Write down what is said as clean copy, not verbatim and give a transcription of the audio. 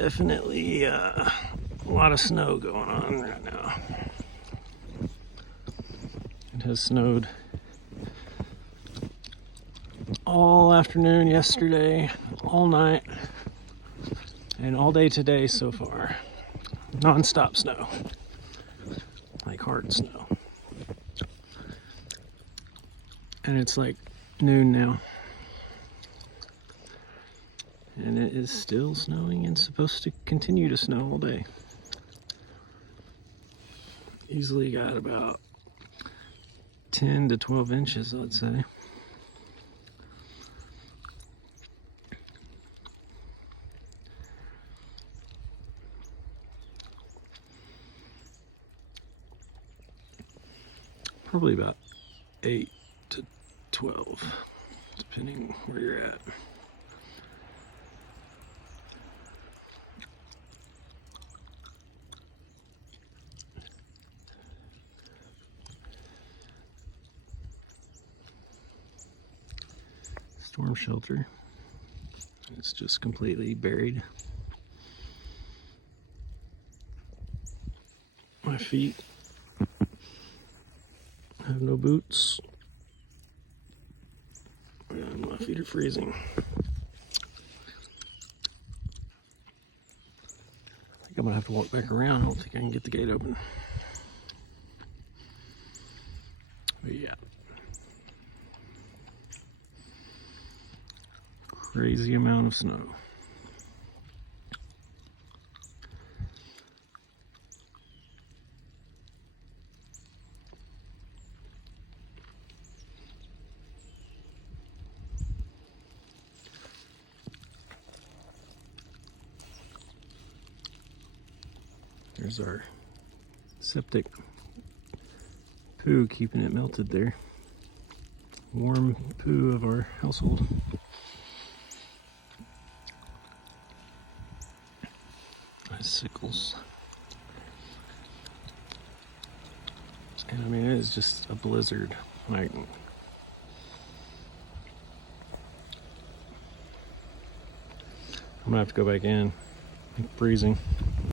definitely a lot of snow going on right now. It has snowed all afternoon yesterday, all night, and all day today so far. Non-stop snow, like hard snow. And it's like noon now. And it is still snowing and supposed to continue to snow all day. Easily got about 10 to 12 inches, I'd say. Probably about 8 to 12, depending where you're at. Storm shelter. It's just completely buried. My feet have no boots. And my feet are freezing. I think I'm gonna have to walk back around. I don't think I can get the gate open. But yeah. Crazy amount of snow. There's our septic poo, keeping it melted there. Warm poo of our household. Icicles. And I mean, it is just a blizzard. Like, I'm gonna have to go back in. I'm freezing.